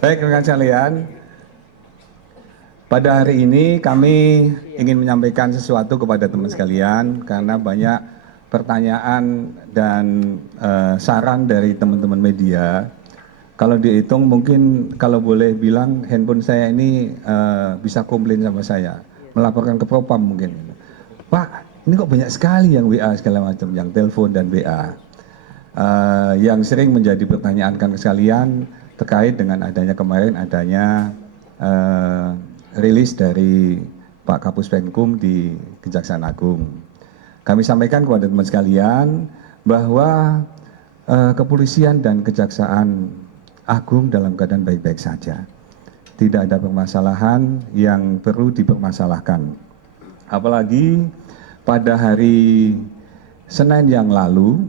Baik rekan sekalian, pada hari ini kami ingin menyampaikan sesuatu kepada teman sekalian karena banyak pertanyaan dan saran dari teman-teman media. Kalau dihitung mungkin kalau boleh bilang handphone saya ini bisa komplain sama saya, melaporkan ke Propam mungkin. Pak, ini kok banyak sekali yang WA segala macam, yang telepon dan WA. Yang sering menjadi pertanyaan kan sekalian terkait dengan adanya kemarin adanya rilis dari Pak Kapus Penkum di Kejaksaan Agung. Kami sampaikan kepada teman sekalian bahwa kepolisian dan Kejaksaan Agung dalam keadaan baik-baik saja. Tidak ada permasalahan yang perlu dipermasalahkan. Apalagi pada hari Senin yang lalu,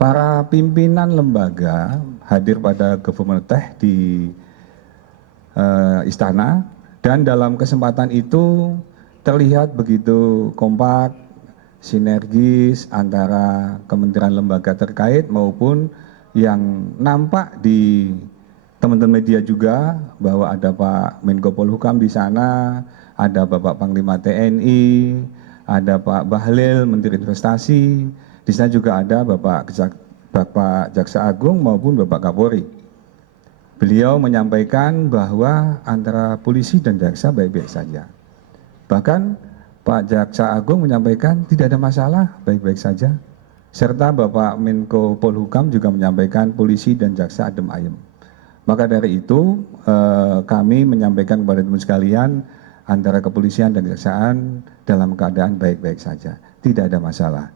para pimpinan lembaga hadir pada Government Tech di Istana, dan dalam kesempatan itu terlihat begitu kompak, sinergis antara kementerian lembaga terkait maupun yang nampak di teman-teman media juga bahwa ada Pak Menko Polhukam di sana, ada Bapak Panglima TNI, ada Pak Bahlil Menteri Investasi, di sana juga ada Bapak Jaksa Agung maupun Bapak Kapolri. Beliau menyampaikan bahwa antara polisi dan jaksa baik-baik saja. Bahkan Pak Jaksa Agung menyampaikan tidak ada masalah, baik-baik saja. Serta Bapak Menko Polhukam juga menyampaikan polisi dan jaksa adem ayem. Maka dari itu kami menyampaikan kepada teman sekalian antara kepolisian dan kejaksaan dalam keadaan baik-baik saja, tidak ada masalah.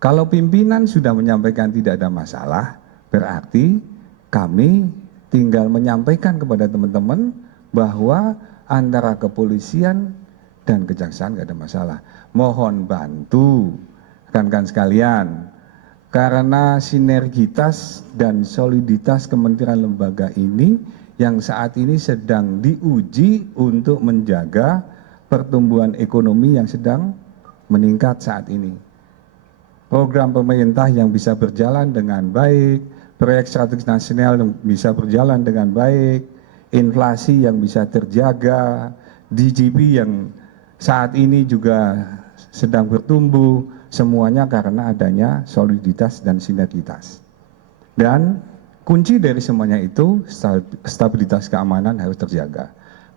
Kalau pimpinan sudah menyampaikan tidak ada masalah, berarti kami tinggal menyampaikan kepada teman-teman bahwa antara kepolisian dan kejaksaan tidak ada masalah. Mohon bantu rekan-rekan sekalian, karena sinergitas dan soliditas kementerian lembaga ini yang saat ini sedang diuji untuk menjaga pertumbuhan ekonomi yang sedang meningkat saat ini. Program pemerintah yang bisa berjalan dengan baik, proyek strategis nasional yang bisa berjalan dengan baik, inflasi yang bisa terjaga, GDP yang saat ini juga sedang bertumbuh, semuanya karena adanya soliditas dan sinergitas. Dan kunci dari semuanya itu stabilitas keamanan harus terjaga.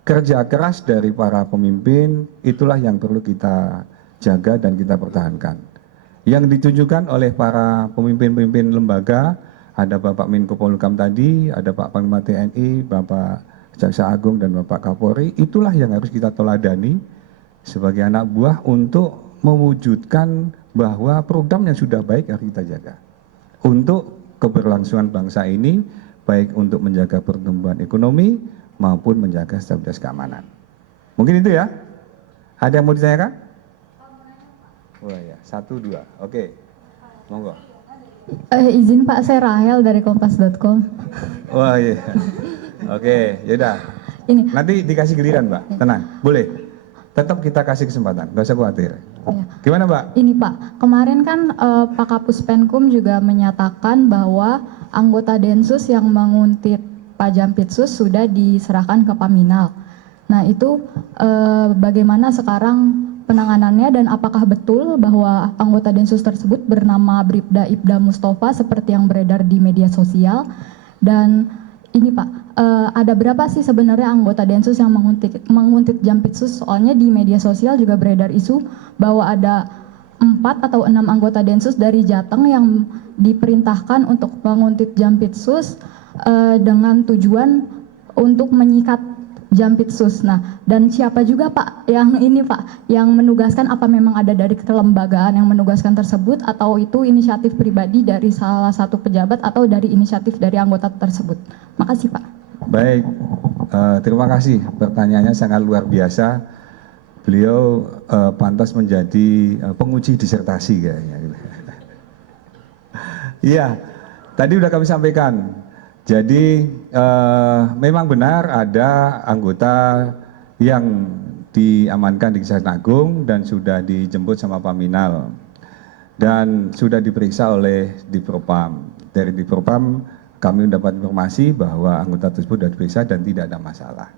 Kerja keras dari para pemimpin itulah yang perlu kita jaga dan kita pertahankan. Yang ditunjukkan oleh para pemimpin-pemimpin lembaga, ada Bapak Menko Polhukam tadi, ada Pak Panglima TNI, Bapak Jaksa Agung dan Bapak Kapolri, itulah yang harus kita teladani sebagai anak buah untuk mewujudkan bahwa program yang sudah baik harus kita jaga. Untuk keberlangsungan bangsa ini, baik untuk menjaga pertumbuhan ekonomi maupun menjaga stabilitas keamanan. Mungkin itu ya. Ada yang mau ditanyakan? Wah ya, 1, 2. Oke, monggo. Izin Pak, saya Rahel dari kompas.com. Wah iya. Oke, yaudah. Ini. Nanti dikasih giliran Mbak, tenang, boleh. Tetap kita kasih kesempatan, nggak usah khawatir. Ya. Gimana Mbak? Ini Pak, kemarin kan Pak Kapus Penkum juga menyatakan bahwa anggota Densus yang menguntit Pak Jampitsus sudah diserahkan ke Paminal. Nah itu bagaimana sekarang penanganannya dan apakah betul bahwa anggota Densus tersebut bernama Bribda Ibda Mustafa seperti yang beredar di media sosial? Dan ini Pak, ada berapa sih sebenarnya anggota Densus yang menguntit Jampitsus? Soalnya di media sosial juga beredar isu bahwa ada 4 atau 6 anggota Densus dari Jateng yang diperintahkan untuk menguntit Jampitsus dengan tujuan untuk menyikat Jampitsus. Nah, dan siapa juga Pak yang ini Pak, yang menugaskan, apa memang ada dari kelembagaan yang menugaskan tersebut atau itu inisiatif pribadi dari salah satu pejabat atau dari inisiatif dari anggota tersebut? Makasih Pak. Baik, terima kasih. Pertanyaannya sangat luar biasa. Beliau pantas menjadi penguji disertasi kayaknya. Iya, tadi sudah kami sampaikan. Jadi memang benar ada anggota yang diamankan di Kejaksaan Agung dan sudah dijemput sama Paminal dan sudah diperiksa oleh Divpropam. Dari Divpropam kami mendapat informasi bahwa anggota tersebut sudah diperiksa dan tidak ada masalah.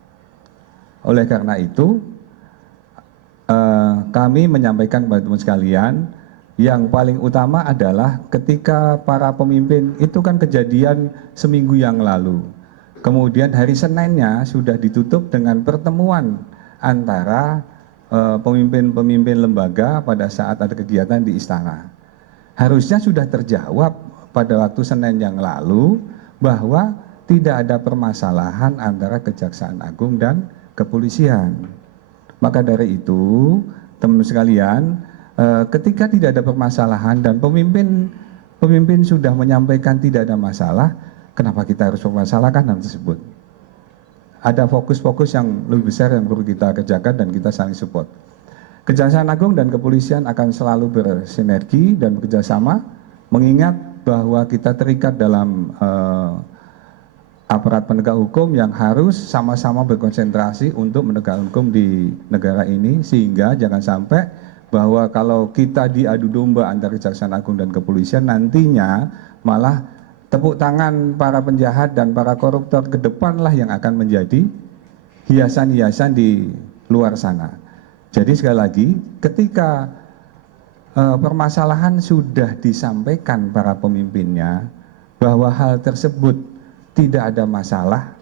Oleh karena itu, kami menyampaikan kepada teman sekalian, yang paling utama adalah ketika para pemimpin itu kan kejadian seminggu yang lalu. Kemudian hari Seninnya sudah ditutup dengan pertemuan antara pemimpin-pemimpin lembaga pada saat ada kegiatan di istana. Harusnya sudah terjawab pada waktu Senin yang lalu bahwa tidak ada permasalahan antara Kejaksaan Agung dan kepolisian. Maka dari itu, teman-teman sekalian, ketika tidak ada permasalahan dan pemimpin sudah menyampaikan tidak ada masalah, kenapa kita harus mempermasalahkan hal tersebut? Ada fokus-fokus yang lebih besar yang perlu kita kerjakan dan kita saling support. Kejaksaan Agung dan kepolisian akan selalu bersinergi dan bekerjasama, mengingat bahwa kita terikat dalam aparat penegak hukum yang harus sama-sama berkonsentrasi untuk menegakkan hukum di negara ini, sehingga jangan sampai bahwa kalau kita diadu domba antara Kejaksaan Agung dan kepolisian, nantinya malah tepuk tangan para penjahat dan para koruptor ke depanlah yang akan menjadi hiasan-hiasan di luar sana. Jadi sekali lagi, ketika permasalahan sudah disampaikan para pemimpinnya bahwa hal tersebut tidak ada masalah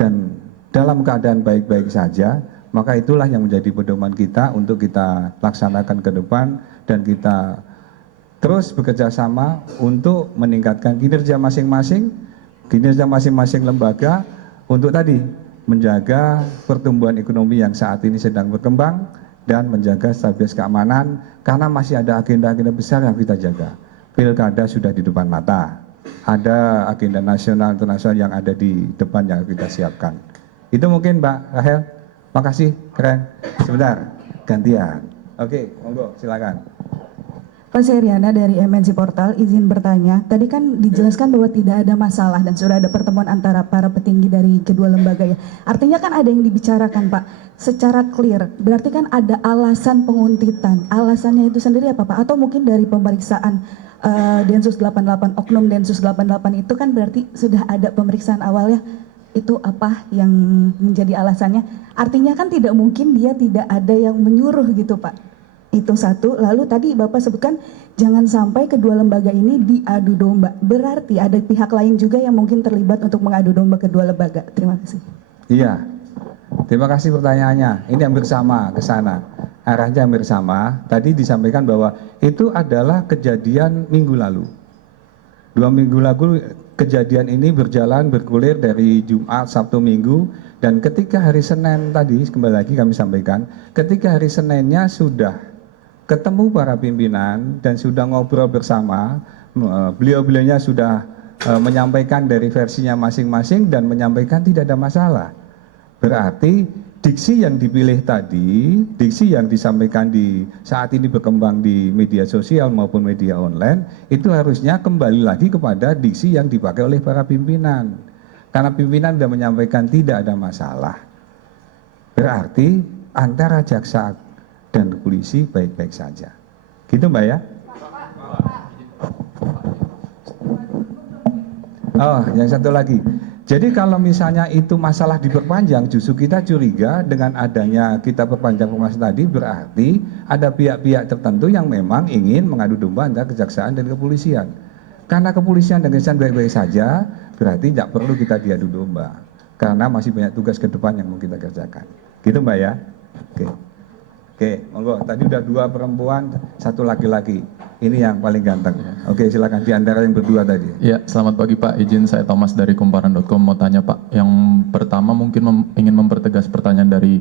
dan dalam keadaan baik-baik saja, maka itulah yang menjadi pedoman kita untuk kita laksanakan ke depan dan kita terus bekerja sama untuk meningkatkan kinerja masing-masing lembaga untuk tadi menjaga pertumbuhan ekonomi yang saat ini sedang berkembang dan menjaga stabilitas keamanan, karena masih ada agenda-agenda besar yang kita jaga. Pilkada sudah di depan mata, ada agenda nasional internasional yang ada di depan yang kita siapkan. Itu mungkin Mbak Rahel. Makasih, keren. Sebentar, gantian. Oke, monggo silakan. Pak Seriana dari MNC Portal, izin bertanya. Tadi kan dijelaskan bahwa tidak ada masalah dan sudah ada pertemuan antara para petinggi dari kedua lembaga ya. Artinya kan ada yang dibicarakan Pak secara clear. Berarti kan ada alasan penguntitan. Alasannya itu sendiri apa Pak? Atau mungkin dari pemeriksaan Densus 88, Oknum Densus 88 itu kan berarti sudah ada pemeriksaan awalnya. Itu apa yang menjadi alasannya? Artinya kan tidak mungkin dia tidak ada yang menyuruh gitu Pak. Itu satu. Lalu tadi Bapak sebutkan jangan sampai kedua lembaga ini diadu domba. Berarti ada pihak lain juga yang mungkin terlibat untuk mengadu domba kedua lembaga. Terima kasih. Iya, terima kasih pertanyaannya. Ini hampir sama ke sana. Arahnya hampir sama. Tadi disampaikan bahwa itu adalah kejadian minggu lalu. 2 minggu lalu kejadian ini bergulir dari Jumat, Sabtu, Minggu. Dan ketika hari Senin tadi, kembali lagi kami sampaikan, ketika hari Seninnya sudah ketemu para pimpinan dan sudah ngobrol bersama, beliau-beliaunya sudah menyampaikan dari versinya masing-masing dan menyampaikan tidak ada masalah. Berarti diksi yang dipilih tadi, diksi yang disampaikan di saat ini berkembang di media sosial maupun media online, itu harusnya kembali lagi kepada diksi yang dipakai oleh para pimpinan. Karena pimpinan sudah menyampaikan tidak ada masalah. Berarti antara jaksa dan polisi baik-baik saja. Gitu Mbak ya? Oh, yang satu lagi. Jadi kalau misalnya itu masalah diperpanjang, justru kita curiga dengan adanya kita perpanjang pembahasan tadi, berarti ada pihak-pihak tertentu yang memang ingin mengadu domba antara kejaksaan dan kepolisian. Karena kepolisian dan kejaksaan baik-baik saja, berarti tidak perlu kita diadu domba. Karena masih banyak tugas ke depan yang mau kita kerjakan. Gitu Mbak ya? Oke, monggo. Tadi udah 2 perempuan, 1 laki-laki. Ini yang paling ganteng. Oke, silakan di antara yang berdua tadi. Ya, selamat pagi Pak. Izin saya Thomas dari Kumparan.com mau tanya Pak. Yang pertama mungkin ingin mempertegas pertanyaan dari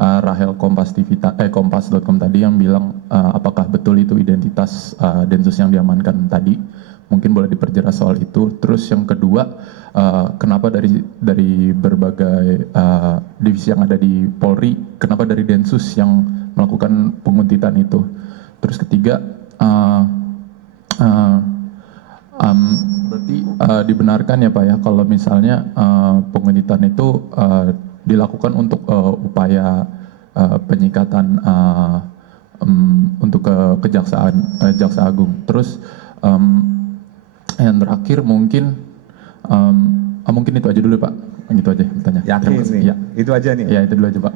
Rahel Kompas.com tadi yang bilang apakah betul itu identitas Densus yang diamankan tadi. Mungkin boleh diperjelas soal itu. Terus yang kedua, kenapa dari berbagai divisi yang ada di Polri, kenapa dari Densus yang melakukan penguntitan itu? Terus ketiga, berarti dibenarkan ya Pak ya kalau misalnya penguntitan itu dilakukan untuk upaya penyikatan untuk Jaksa Agung. Terus yang terakhir mungkin Mungkin itu aja dulu Pak, gitu aja bertanya. Yakin nih? Ya. Itu aja nih? Ya, itu dulu aja Pak.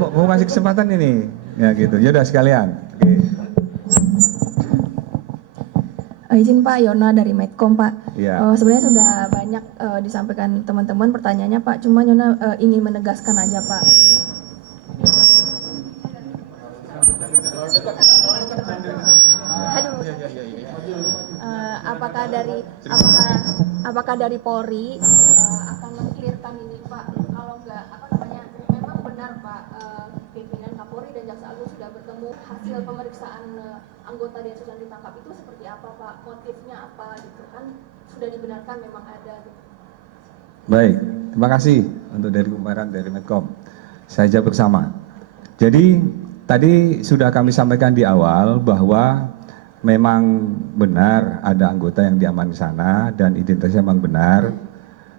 Mau kasih kesempatan ini? Ya gitu, yaudah sekalian. Oke. Izin Pak, Yona dari Medcom Pak. Iya. Sebenarnya sudah banyak disampaikan teman-teman pertanyaannya Pak, cuma Yona ingin menegaskan aja Pak. Aduh. Apakah dari Polri akan mengklirkan ini Pak? Kalau enggak, apa namanya? Memang benar Pak, pimpinan Kapolri dan Jaksa Agung sudah bertemu, hasil pemeriksaan anggota Densus yang ditangkap itu seperti apa Pak? Motifnya apa gitu kan? Sudah dibenarkan memang ada gitu. Baik, terima kasih untuk dari kumparan dari Medcom. Saya jawab bersama. Jadi tadi sudah kami sampaikan di awal bahwa memang benar ada anggota yang diamankan di sana dan identitasnya memang benar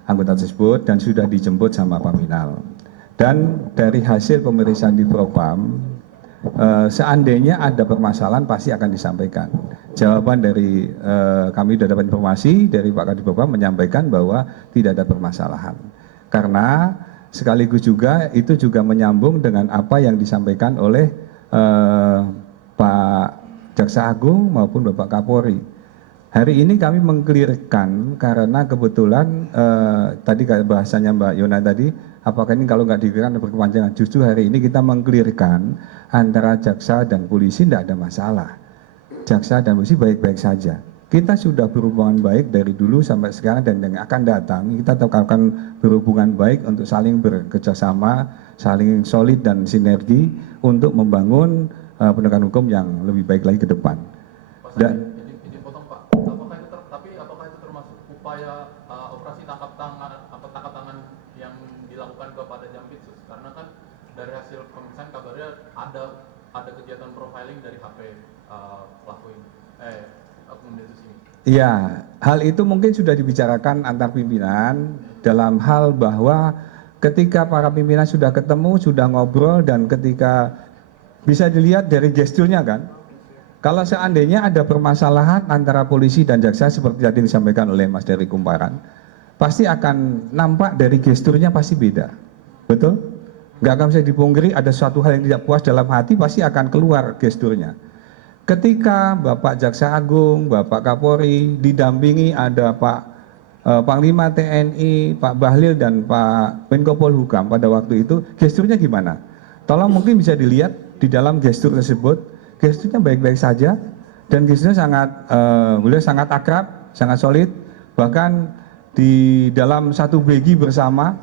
anggota tersebut dan sudah dijemput sama Paminal. Dan dari hasil pemeriksaan di Propam, seandainya ada permasalahan pasti akan disampaikan. Jawaban dari kami sudah dapat informasi dari Pak Kadif Propam menyampaikan bahwa tidak ada permasalahan. Karena sekaligus juga itu juga menyambung dengan apa yang disampaikan oleh Pak Jaksa Agung maupun Bapak Kapolri. Hari ini kami mengklirkan karena kebetulan tadi bahasanya Mbak Yona tadi, apakah ini kalau nggak diklirkan berkepanjangan. Justru hari ini kita mengklirkan antara jaksa dan polisi tidak ada masalah. Jaksa dan polisi baik-baik saja. Kita sudah berhubungan baik dari dulu sampai sekarang dan yang akan datang kita akan berhubungan baik untuk saling bekerjasama, saling solid dan sinergi untuk membangun penegakan hukum yang lebih baik lagi ke depan. Dan izin potong Pak, apakah itu termasuk upaya operasi tangkap tangan yang dilakukan kepada Jampitsus? Karena kan dari hasil pemeriksaan kabarnya ada kegiatan profiling dari HP pelaku ini, oknum Densus ini. iya, hal itu mungkin sudah dibicarakan antar pimpinan dalam hal bahwa ketika para pimpinan sudah ketemu, sudah ngobrol dan ketika bisa dilihat dari gesturnya kan, kalau seandainya ada permasalahan antara polisi dan jaksa seperti tadi disampaikan oleh Mas dari Kumparan, pasti akan nampak dari gesturnya pasti beda, betul? Nggak akan bisa dipungkiri ada suatu hal yang tidak puas dalam hati pasti akan keluar gesturnya. Ketika Bapak Jaksa Agung, Bapak Kapolri didampingi ada Pak Panglima TNI, Pak Bahlil dan Pak Menko Polhukam pada waktu itu, gesturnya gimana? Tolong mungkin bisa dilihat di dalam gestur tersebut, gesturnya baik-baik saja dan gesturnya beliau sangat akrab, sangat solid. Bahkan di dalam satu begi bersama,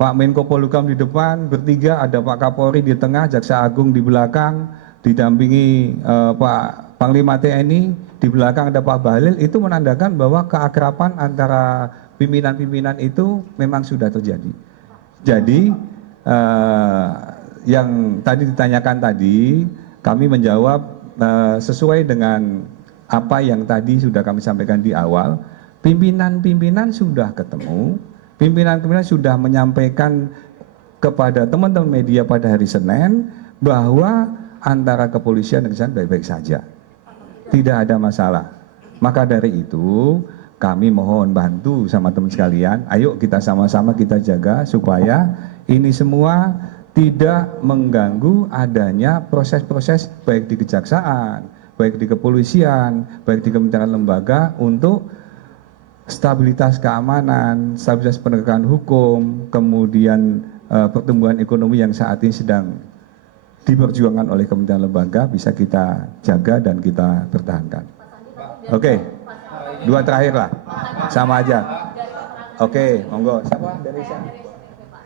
Pak Menko Polhukam di depan, bertiga ada Pak Kapolri di tengah, Jaksa Agung di belakang, didampingi Pak Panglima TNI, di belakang ada Pak Bahlil, itu menandakan bahwa keakraban antara pimpinan-pimpinan itu memang sudah terjadi. Jadi yang tadi ditanyakan tadi, kami menjawab sesuai dengan apa yang tadi sudah kami sampaikan di awal. Pimpinan-pimpinan sudah ketemu, pimpinan-pimpinan sudah menyampaikan kepada teman-teman media pada hari Senin bahwa antara kepolisian dan kejaksaan baik-baik saja, tidak ada masalah. Maka dari itu kami mohon bantu sama teman sekalian, ayo kita sama-sama kita jaga supaya ini semua tidak mengganggu adanya proses-proses baik di kejaksaan, baik di kepolisian, baik di kementerian lembaga untuk stabilitas keamanan, stabilitas penegakan hukum, kemudian pertumbuhan ekonomi yang saat ini sedang diperjuangkan oleh kementerian lembaga bisa kita jaga dan kita pertahankan. Oke, dua terakhir lah, sama aja. Oke, monggo. Siapa dari sana?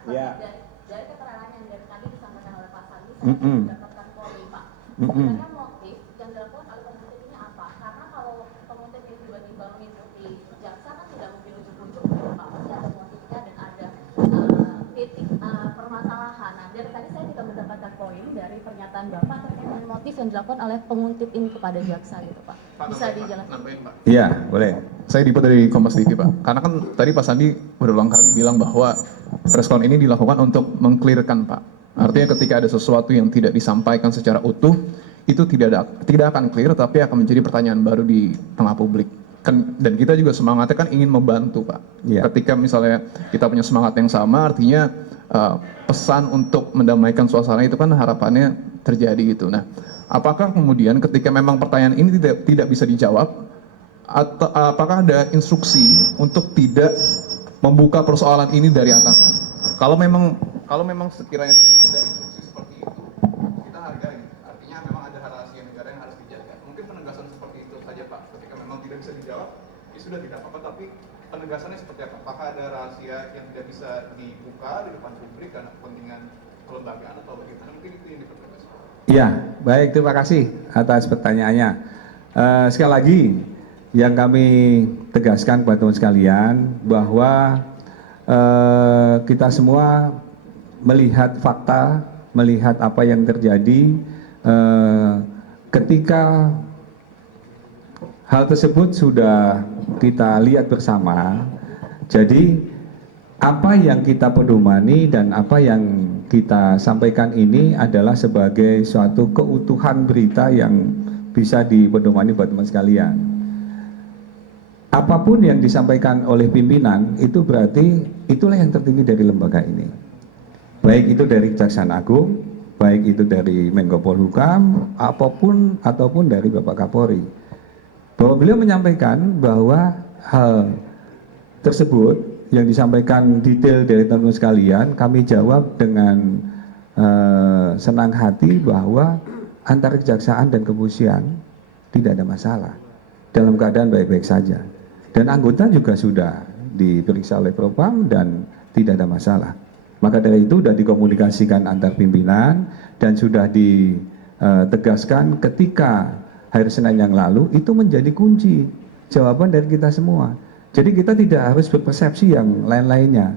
Ya. Dari keterangan yang dari tadi disampaikan oleh Pak Sandi, Mm-mm. mendapatkan Polri Pak. Mm-mm. Sebenarnya motif yang dilakukan oleh penuntut ini apa? Karena kalau penuntut itu tiba-tiba mengikuti jaksa kan tidak mungkin ujuk-ujuk gitu Pak. Pasti ada motifnya dan ada titik permasalahan. Nah, dari tadi saya juga mendapatkan poin dari pernyataan Bapak terkait dengan motif yang dilakukan oleh penguntit ini kepada jaksa gitu Pak. Bisa dijelaskan? Iya, boleh. Saya Dipo dari Kompas TV Pak. Karena kan tadi Pak Sandi berulang kali bilang bahwa preskon ini dilakukan untuk mengklirkan Pak. Artinya ketika ada sesuatu yang tidak disampaikan secara utuh, itu tidak akan clear tapi akan menjadi pertanyaan baru di tengah publik. dan kita juga semangatnya kan ingin membantu Pak. Iya. Ketika misalnya kita punya semangat yang sama, artinya pesan untuk mendamaikan suasana itu kan harapannya terjadi gitu. Nah, apakah kemudian ketika memang pertanyaan ini tidak bisa dijawab, atau apakah ada instruksi untuk tidak membuka persoalan ini dari atasan? Kalau memang sekiranya ada instruksi seperti itu, kita hargai. Artinya memang ada rahasia negara yang harus dijaga. Mungkin penegasan seperti itu saja Pak. Ketika memang tidak bisa dijawab, ya sudah tidak apa-apa. Tapi penegasannya seperti apa? Apakah ada rahasia yang tidak bisa dibuka di depan publik karena kepentingan kelembagaan atau bagaimana? Mungkin itu yang dipertegas. Ya, baik, terima kasih atas pertanyaannya. Sekali lagi, yang kami tegaskan kepada teman sekalian bahwa kita semua melihat fakta, melihat apa yang terjadi ketika hal tersebut sudah kita lihat bersama. Jadi apa yang kita pedomani dan apa yang kita sampaikan ini adalah sebagai suatu keutuhan berita yang bisa dipedomani buat teman sekalian. Apapun yang disampaikan oleh pimpinan itu berarti itulah yang tertinggi dari lembaga ini. Baik itu dari Kejaksaan Agung, baik itu dari Menko Polhukam, ataupun dari Bapak Kapolri. Bahwa beliau menyampaikan bahwa hal tersebut yang disampaikan detail dari teman-teman sekalian, kami jawab dengan senang hati bahwa antara kejaksaan dan kepolisian tidak ada masalah, dalam keadaan baik-baik saja. Dan anggota juga sudah diperiksa oleh Propam dan tidak ada masalah. Maka dari itu sudah dikomunikasikan antar pimpinan dan sudah ditegaskan ketika hari Senin yang lalu, itu menjadi kunci jawaban dari kita semua. Jadi kita tidak harus berpersepsi yang lain-lainnya.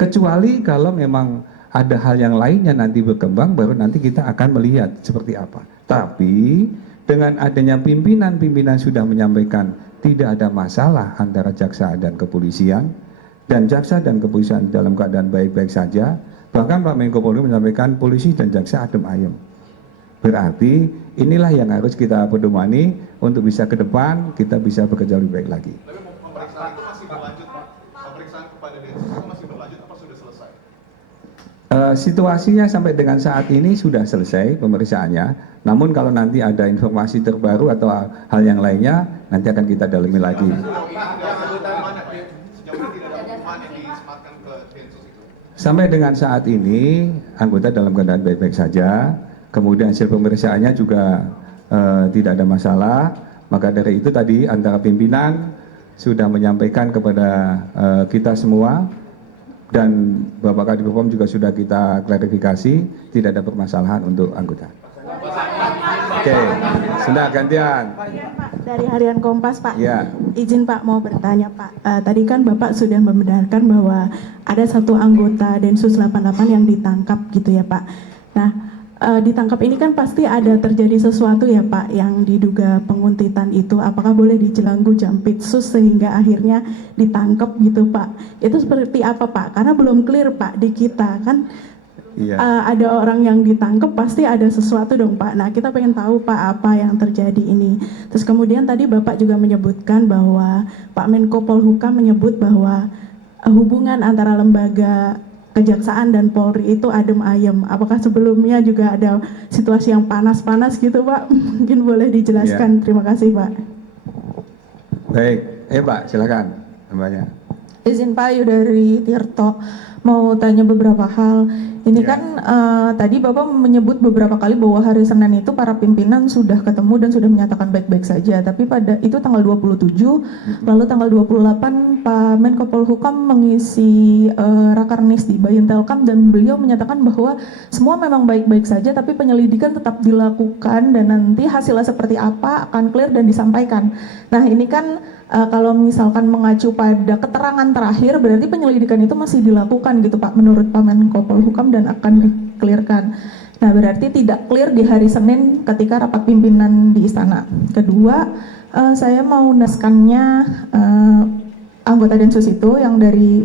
Kecuali kalau memang ada hal yang lainnya nanti berkembang, baru nanti kita akan melihat seperti apa. Tapi dengan adanya pimpinan sudah menyampaikan tidak ada masalah antara jaksa dan kepolisian, dan jaksa dan kepolisian dalam keadaan baik-baik saja. Bahkan Pak Menko Polri menyampaikan polisi dan jaksa adem ayem. Berarti inilah yang harus kita pedomani untuk bisa ke depan kita bisa bekerja lebih baik lagi. Tapi pemeriksaan itu masih berlanjut Pak? Pemeriksaan kepada Densus itu masih berlanjut apa sudah selesai? Situasinya sampai dengan saat ini sudah selesai pemeriksaannya. Namun kalau nanti ada informasi terbaru atau hal yang lainnya, nanti akan kita dalami lagi. Sampai dengan saat ini anggota dalam keadaan baik-baik saja. Kemudian hasil pemeriksaannya juga tidak ada masalah. Maka dari itu tadi antara pimpinan sudah menyampaikan kepada kita semua dan Bapak Kadif Propam juga sudah kita klarifikasi tidak ada permasalahan untuk anggota. Oke, sudah gantian. Pak, dari Harian Kompas Pak, Ya. Izin Pak mau bertanya Pak. Tadi kan Bapak sudah membenarkan bahwa ada satu anggota Densus 88 yang ditangkap gitu ya Pak. Nah, ditangkap ini kan pasti ada terjadi sesuatu ya Pak yang diduga penguntitan itu. Apakah boleh dijelanggu Jampitsus sehingga akhirnya ditangkap gitu Pak? Itu seperti apa Pak? Karena belum clear Pak di kita kan. Iya. Ada orang yang ditangkap pasti ada sesuatu dong Pak. Nah kita pengen tahu Pak apa yang terjadi ini. Terus kemudian tadi Bapak juga menyebutkan bahwa Pak Menko Polhukam menyebut bahwa hubungan antara lembaga Kejaksaan dan Polri itu adem ayem. Apakah sebelumnya juga ada situasi yang panas-panas gitu Pak? Mungkin boleh dijelaskan. Terima kasih Pak. Baik, Pak silakan Mbaknya. Izin Pak Ayu dari Tirto mau tanya beberapa hal. Ini kan tadi Bapak menyebut beberapa kali bahwa hari Senin itu para pimpinan sudah ketemu dan sudah menyatakan baik-baik saja. Tapi pada itu tanggal 27, lalu tanggal 28 Pak Menko Polhukam mengisi Rakernis di Bayintelkam dan beliau menyatakan bahwa semua memang baik-baik saja tapi penyelidikan tetap dilakukan dan nanti hasilnya seperti apa akan clear dan disampaikan. Nah ini kan kalau misalkan mengacu pada keterangan terakhir berarti penyelidikan itu masih dilakukan gitu Pak menurut Pak Menko Polhukam dan akan diklirkan. Nah berarti tidak clear di hari Senin ketika rapat pimpinan di istana. Kedua, saya mau naskannya anggota Densus itu yang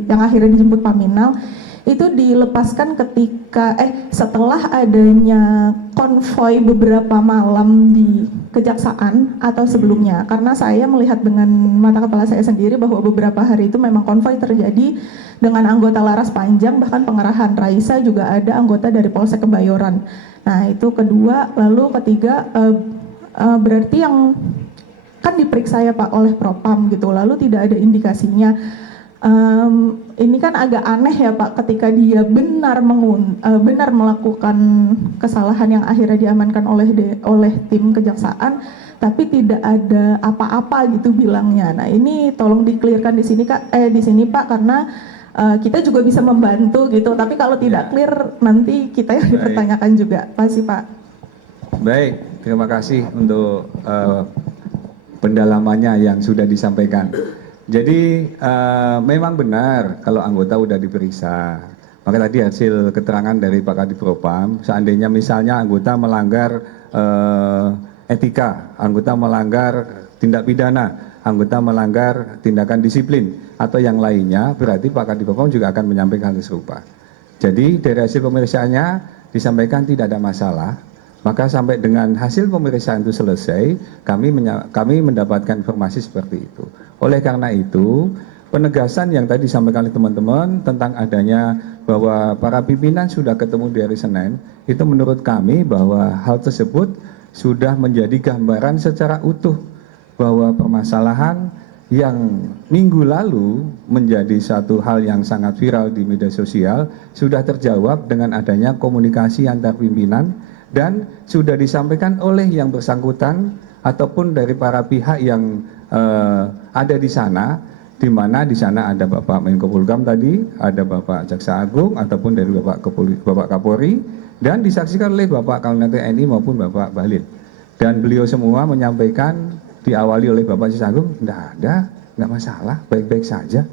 akhirnya dijemput Paminal itu dilepaskan ketika setelah adanya konvoi beberapa malam di kejaksaan atau sebelumnya? Karena saya melihat dengan mata kepala saya sendiri bahwa beberapa hari itu memang konvoi terjadi dengan anggota laras panjang, bahkan pengerahan Raisa juga ada anggota dari Polsek Kebayoran. Nah itu kedua, lalu ketiga berarti yang kan diperiksa ya Pak oleh Propam gitu, lalu tidak ada indikasinya. Ini kan agak aneh ya Pak, ketika dia benar melakukan kesalahan yang akhirnya diamankan oleh tim kejaksaan, tapi tidak ada apa-apa gitu bilangnya. Nah ini tolong dikelirkan di sini Pak, karena kita juga bisa membantu gitu. Tapi kalau tidak clear nanti kita yang dipertanyakan juga. Pasti Pak. Baik, terima kasih untuk pendalamannya yang sudah disampaikan. Jadi memang benar kalau anggota sudah diperiksa. Maka tadi hasil keterangan dari Pak Kadif Propam, seandainya misalnya anggota melanggar etika, anggota melanggar tindak pidana, anggota melanggar tindakan disiplin atau yang lainnya, berarti Pak Kadif Propam juga akan menyampaikan hal serupa. Jadi dari hasil pemeriksaannya disampaikan tidak ada masalah. Maka sampai dengan hasil pemeriksaan itu selesai, kami mendapatkan informasi seperti itu. Oleh karena itu, penegasan yang tadi disampaikan oleh teman-teman tentang adanya bahwa para pimpinan sudah ketemu di hari Senin, itu menurut kami bahwa hal tersebut sudah menjadi gambaran secara utuh bahwa permasalahan yang minggu lalu menjadi satu hal yang sangat viral di media sosial sudah terjawab dengan adanya komunikasi antar pimpinan dan sudah disampaikan oleh yang bersangkutan ataupun dari para pihak yang ada di sana, di mana di sana ada Bapak Menko Polhukam tadi, ada Bapak Jaksa Agung ataupun dari Bapak Kapolri, dan disaksikan oleh Bapak Kolonel TNI maupun Bapak Bahlil. Dan beliau semua menyampaikan diawali oleh Bapak Jaksa Agung, tidak ada, nggak masalah, baik-baik saja.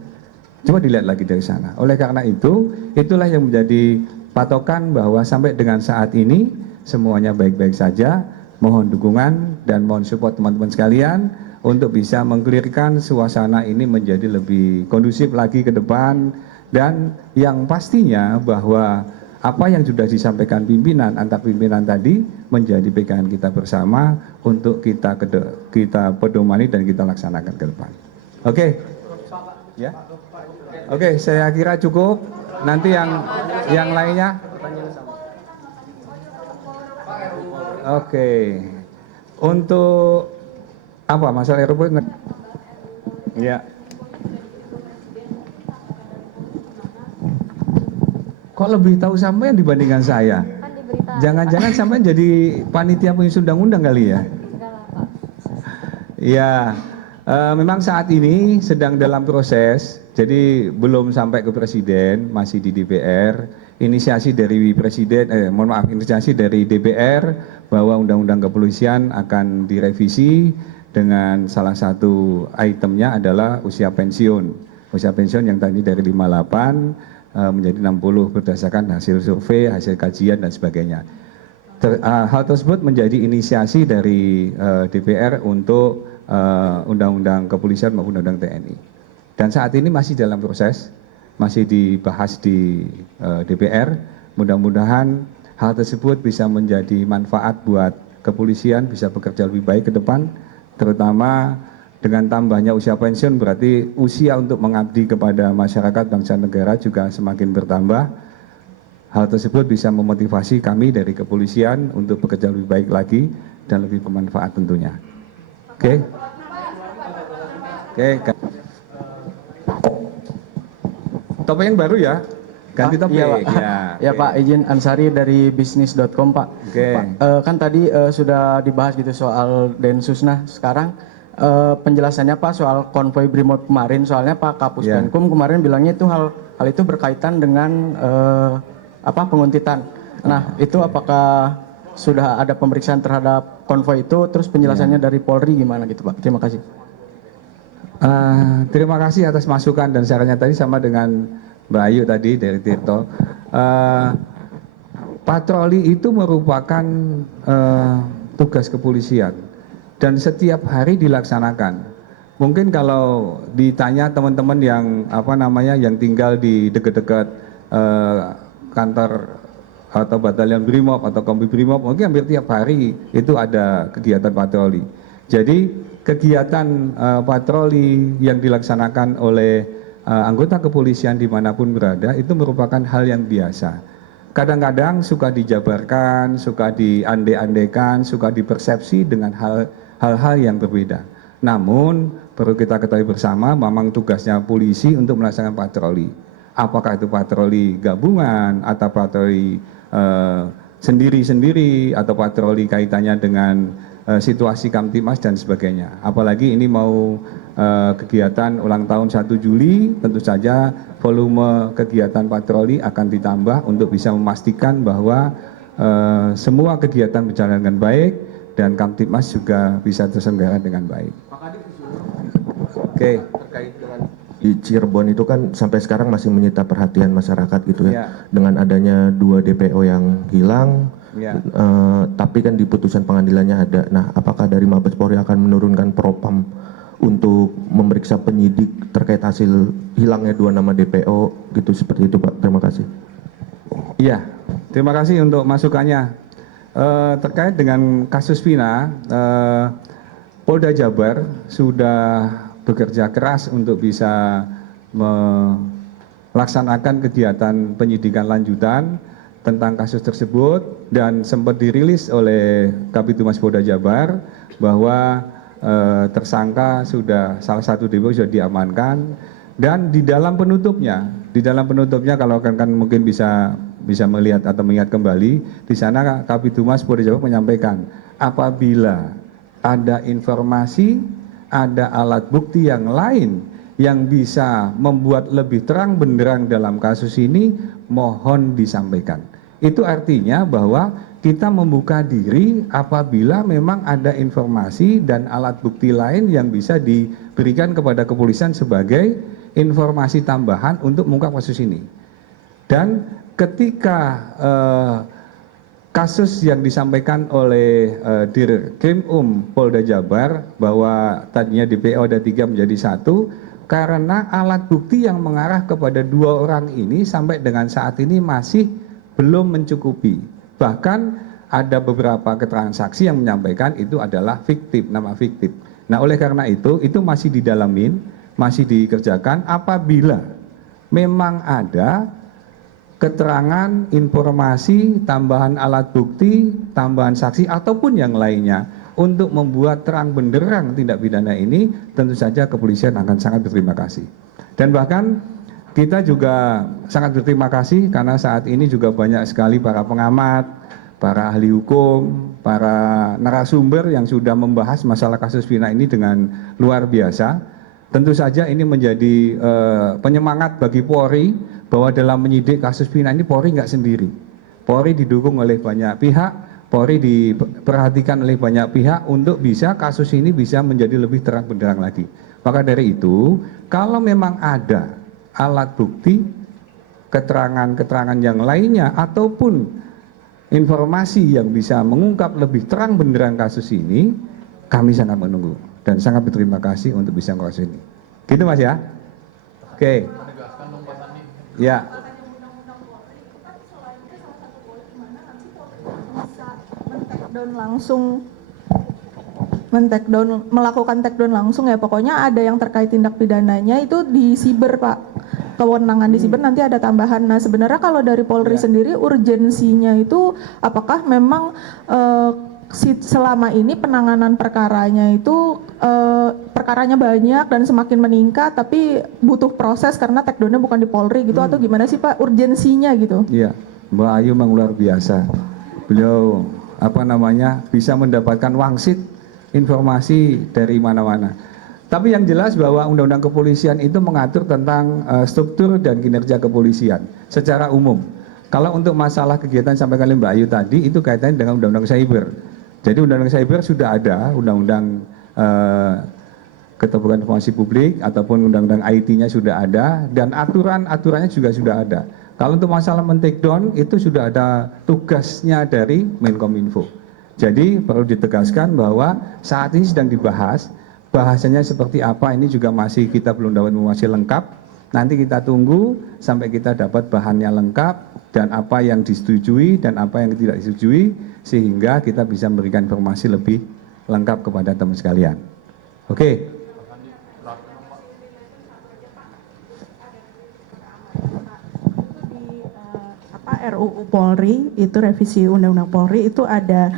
Coba dilihat lagi dari sana. Oleh karena itu, itulah yang menjadi patokan bahwa sampai dengan saat ini semuanya baik-baik saja. Mohon dukungan dan mohon support teman-teman sekalian untuk bisa mengklirkan suasana ini menjadi lebih kondusif lagi ke depan, dan yang pastinya bahwa apa yang sudah disampaikan pimpinan antar pimpinan tadi menjadi pegangan kita bersama untuk kita pedomani dan kita laksanakan ke depan. Oke. Ya. Oke, saya kira cukup. Nanti yang lainnya. Oke. Untuk apa masalah RUU? Ya. Kok lebih tahu sampean dibandingkan saya? Jangan-jangan sampean jadi panitia penyusun undang-undang kali ya? Ya, memang saat ini sedang dalam proses, jadi belum sampai ke presiden, masih di DPR. Inisiasi dari presiden, inisiasi dari DPR bahwa undang-undang kepolisian akan direvisi dengan salah satu itemnya adalah usia pensiun. Usia pensiun yang tadi dari 58 menjadi 60 berdasarkan hasil survei, hasil kajian dan sebagainya. Hal tersebut menjadi inisiasi dari DPR untuk undang-undang kepolisian maupun undang-undang TNI. Dan saat ini masih dalam proses, masih dibahas di DPR. Mudah-mudahan hal tersebut bisa menjadi manfaat buat kepolisian, bisa bekerja lebih baik ke depan, terutama dengan tambahnya usia pensiun berarti usia untuk mengabdi kepada masyarakat bangsa negara juga semakin bertambah. Hal tersebut bisa memotivasi kami dari kepolisian untuk bekerja lebih baik lagi dan lebih bermanfaat tentunya. Oke. Topik yang baru ya, ganti topik. Iya, Pak. Ya, Pak, izin Ansari dari bisnis.com, Pak. Pak, kan tadi sudah dibahas gitu soal Densus. Nah, sekarang penjelasannya Pak soal konvoi Brimob kemarin, soalnya Pak Kapus Penkum kemarin bilangnya itu hal itu berkaitan dengan penguntitan. Nah, itu apakah sudah ada pemeriksaan terhadap konvoi itu, terus penjelasannya dari Polri gimana gitu, Pak? Terima kasih. Terima kasih atas masukan dan sarannya tadi, sama dengan Mbak Ayu tadi dari Tirto. Patroli itu merupakan tugas kepolisian dan setiap hari dilaksanakan. Mungkin kalau ditanya teman-teman yang yang tinggal di dekat-dekat kantor atau batalion Brimob atau kompi Brimob, mungkin hampir tiap hari itu ada kegiatan patroli. Jadi kegiatan patroli yang dilaksanakan oleh anggota kepolisian dimanapun berada itu merupakan hal yang biasa. Kadang-kadang suka dijabarkan, suka diande-andekan, suka dipersepsi dengan hal-hal yang berbeda. Namun perlu kita ketahui bersama, memang tugasnya polisi untuk melaksanakan patroli. Apakah itu patroli gabungan atau patroli sendiri-sendiri atau patroli kaitannya dengan situasi Kamtibmas dan sebagainya. Apalagi ini mau kegiatan ulang tahun 1 Juli, tentu saja volume kegiatan patroli akan ditambah untuk bisa memastikan bahwa semua kegiatan berjalan dengan baik dan Kamtibmas juga bisa terselenggara dengan baik. Oke. Terkait dengan di Cirebon itu kan sampai sekarang masih menyita perhatian masyarakat gitu ya, dengan adanya 2 DPO yang hilang, tapi kan di putusan pengadilannya ada. Nah, apakah dari Mabes Polri akan menurunkan propam untuk memeriksa penyidik terkait hasil hilangnya 2 nama DPO gitu, seperti itu Pak? Terima kasih. Iya, terima kasih untuk masukannya. Terkait dengan kasus Vina, Polda Jabar sudah bekerja keras untuk bisa melaksanakan kegiatan penyidikan lanjutan tentang kasus tersebut, dan sempat dirilis oleh Kabitumas Polda Jabar bahwa tersangka sudah, salah satu DPO sudah diamankan, dan di dalam penutupnya kalau kan mungkin bisa melihat atau mengingat kembali, di sana Kabitumas Polda Jabar menyampaikan apabila ada informasi, ada alat bukti yang lain yang bisa membuat lebih terang benderang dalam kasus ini, mohon disampaikan. Itu artinya bahwa kita membuka diri apabila memang ada informasi dan alat bukti lain yang bisa diberikan kepada kepolisian sebagai informasi tambahan untuk mengungkap kasus ini. Dan ketika kasus yang disampaikan oleh Dirkrim Polda Jabar bahwa tadinya DPO ada 3 menjadi 1, karena alat bukti yang mengarah kepada 2 orang ini sampai dengan saat ini masih belum mencukupi. Bahkan ada beberapa keterangan saksi yang menyampaikan itu adalah fiktif, nama fiktif. Nah, oleh karena itu masih didalamin, masih dikerjakan. Apabila memang ada keterangan, informasi, tambahan alat bukti, tambahan saksi, ataupun yang lainnya untuk membuat terang benderang tindak pidana ini, tentu saja kepolisian akan sangat berterima kasih. Dan bahkan kita juga sangat berterima kasih karena saat ini juga banyak sekali para pengamat, para ahli hukum, para narasumber yang sudah membahas masalah kasus Vina ini dengan luar biasa. Tentu saja ini menjadi penyemangat bagi Polri bahwa dalam menyidik kasus Vina ini Polri nggak sendiri. Polri didukung oleh banyak pihak, Polri diperhatikan oleh banyak pihak untuk bisa kasus ini bisa menjadi lebih terang benderang lagi. Maka dari itu, kalau memang ada alat bukti, keterangan-keterangan yang lainnya, ataupun informasi yang bisa mengungkap lebih terang benderang kasus ini, kami sangat menunggu dan sangat berterima kasih untuk bisa mengurus ini. Gitu Mas ya? Oke. Ya. Melakukan take down langsung ya, pokoknya ada yang terkait tindak pidananya itu di siber Pak, kewenangan di siber nanti ada tambahan. Nah sebenarnya kalau dari Polri sendiri urgensinya itu apakah memang selama ini penanganan perkaranya itu perkaranya banyak dan semakin meningkat tapi butuh proses karena take down-nya bukan di Polri gitu, atau gimana sih Pak urgensinya gitu? Iya, Mbak Ayu memang luar biasa. Beliau bisa mendapatkan wangsit informasi dari mana-mana. Tapi yang jelas bahwa Undang-Undang Kepolisian itu mengatur tentang struktur dan kinerja kepolisian secara umum. Kalau untuk masalah kegiatan sampaikan oleh Mbak Ayu tadi itu kaitannya dengan Undang-Undang Cyber. Jadi Undang-Undang Cyber sudah ada, Undang-Undang Keterbukaan Informasi Publik ataupun Undang-Undang IT-nya sudah ada, dan aturan-aturannya juga sudah ada. Kalau untuk masalah men-takedown itu sudah ada tugasnya dari Menkominfo. Jadi perlu ditegaskan bahwa saat ini sedang dibahas, bahasanya seperti apa ini juga masih kita belum dapat informasi lengkap, Nanti kita tunggu sampai kita dapat bahannya lengkap dan apa yang disetujui dan apa yang tidak disetujui, sehingga kita bisa memberikan informasi lebih lengkap kepada teman sekalian. Oke. RUU Polri itu revisi Undang-Undang Polri itu ada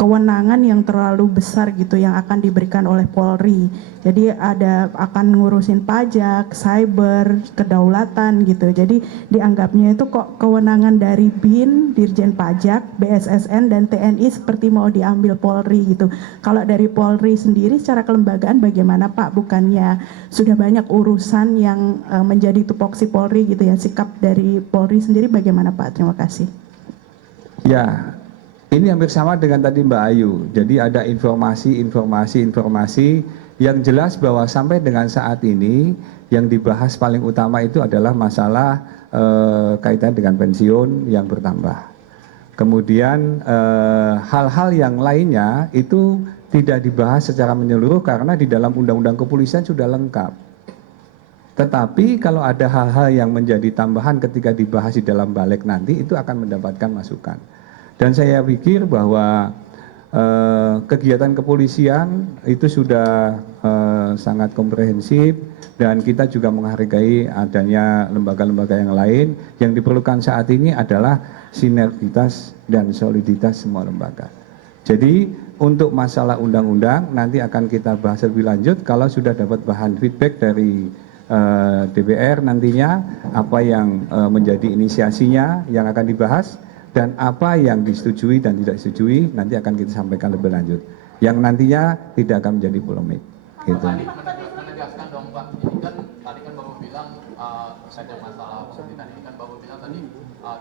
kewenangan yang terlalu besar gitu yang akan diberikan oleh Polri. Jadi ada akan ngurusin pajak, cyber, kedaulatan gitu. Jadi dianggapnya itu kok kewenangan dari BIN, Dirjen Pajak, BSSN dan TNI seperti mau diambil Polri gitu. Kalau dari Polri sendiri secara kelembagaan bagaimana Pak? Bukannya sudah banyak urusan yang menjadi tupoksi Polri gitu ya. Sikap dari Polri sendiri bagaimana Pak? Terima kasih. Ya, ini hampir sama dengan tadi Mbak Ayu. Jadi ada informasi yang jelas bahwa sampai dengan saat ini yang dibahas paling utama itu adalah masalah kaitan dengan pensiun yang bertambah. Kemudian hal-hal yang lainnya itu tidak dibahas secara menyeluruh karena di dalam Undang-Undang Kepolisian sudah lengkap. Tetapi kalau ada hal-hal yang menjadi tambahan ketika dibahas di dalam balik nanti itu akan mendapatkan masukan. Dan saya pikir bahwa kegiatan kepolisian itu sudah sangat komprehensif dan kita juga menghargai adanya lembaga-lembaga yang lain. Yang diperlukan saat ini adalah sinergitas dan soliditas semua lembaga. Jadi untuk masalah undang-undang nanti akan kita bahas lebih lanjut kalau sudah dapat bahan feedback dari DPR nantinya apa yang menjadi inisiasinya yang akan dibahas. Dan apa yang disetujui dan tidak disetujui nanti akan kita sampaikan lebih lanjut. Yang nantinya tidak akan menjadi polemik. Gitu. Menegaskan dong Pak, ini kan tadi kan Bapak bilang ada masalah pemerintahan ini kan Bapak bilang tadi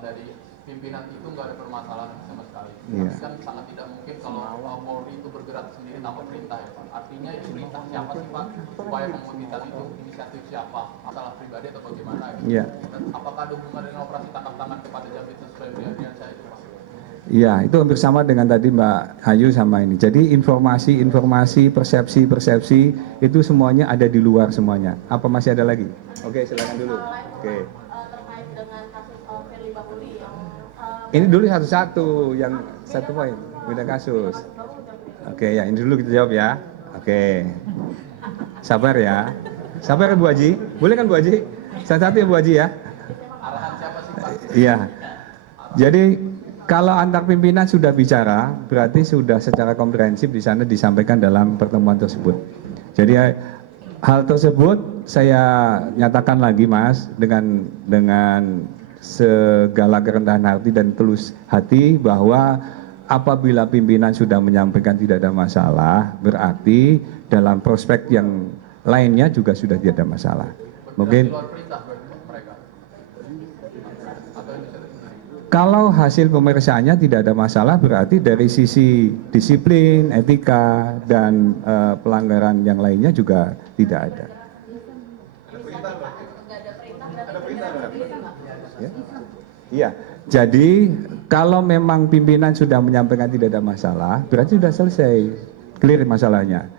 dari pimpinan itu nggak ada permasalahan sama sekali. Iya. Kan sangat tidak mungkin kalau Polri itu bergerak sendiri tanpa perintah ya Pak. Artinya itu perintah siapa sih Pak? Upaya pemutitan itu inisiatif siapa? Masalah pribadi atau bagaimana ya? Iya. Dan apakah ada hubungan dengan operasi tangkap tangan kepada Jampitsus Febrian saya itu Pak? Iya, itu hampir sama dengan tadi Mbak Ayu sama ini. Jadi informasi, persepsi itu semuanya ada di luar semuanya. Apa masih ada lagi? Oke, silakan dulu. Oke. Terkait dengan kasus Firly Bahuri yang Ini dulu satu-satu, yang satu poin, beda kasus. Oke, ya ini dulu kita jawab ya. Oke. Sabar ya. Sabar Bu Haji. Boleh kan Bu Haji? Satu-satu ya Bu Haji ya. Arahan siapa sih Pak? Iya. Jadi kalau antar pimpinan sudah bicara, berarti sudah secara komprehensif di sana disampaikan dalam pertemuan tersebut. Jadi hal tersebut saya nyatakan lagi Mas dengan segala kerendahan hati dan tulus hati bahwa apabila pimpinan sudah menyampaikan tidak ada masalah, berarti dalam prospek yang lainnya juga sudah tidak ada masalah. Mungkin kalau hasil pemeriksaannya tidak ada masalah, berarti dari sisi disiplin, etika, dan pelanggaran yang lainnya juga tidak ada. Ya? Iya, jadi kalau memang pimpinan sudah menyampaikan tidak ada masalah, berarti sudah selesai, clear masalahnya.